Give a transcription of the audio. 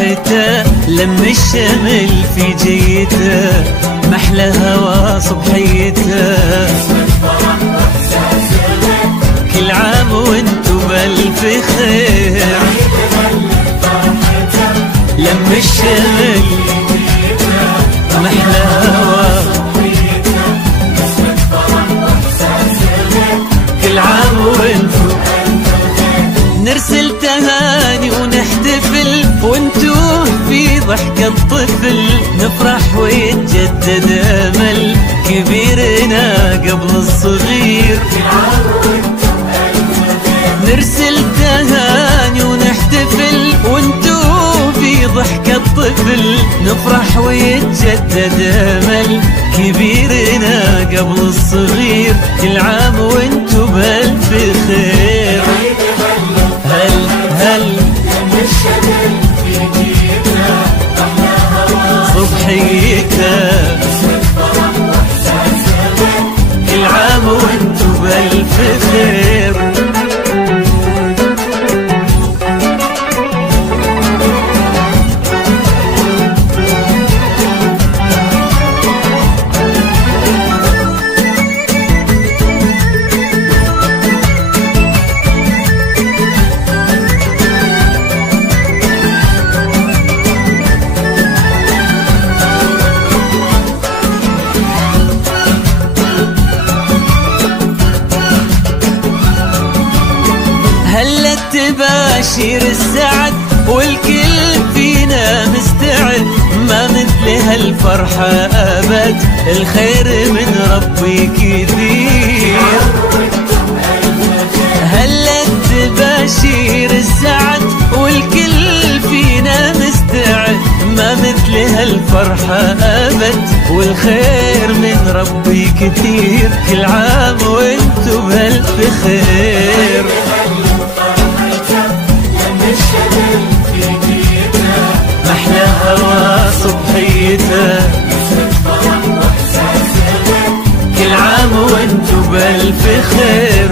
فرحته لم الشمل في جيته، محلى هوا صبحيته. كل عام وانتو بألف خير، لم الشمل محلى هوا، كل عام وانتو نرسل تهاني ونحتفل، وانتو في ضحكة طفل نفرح ويتجدد امل كبيرنا قبل الصغير. نرسل تهاني ونحتفل، وانتو في ضحكة طفل نفرح ويتجدد امل كبيرنا قبل الصغير. كل عام وانتو بألف خير. هل هل صبحيته، كل عام وانتو بألف خير. هلا تباشير السعد والكل فينا مستعد، ما مثل هالفرحة أبد، الخير من ربي كثير. هلا تباشير السعد والكل فينا مستعد، ما مثل هالفرحة أبد، والخير من ربي كثير. كل عام وانتو بألف خير. محلى هوا صبحيته، كل عام وانتو بألف خير.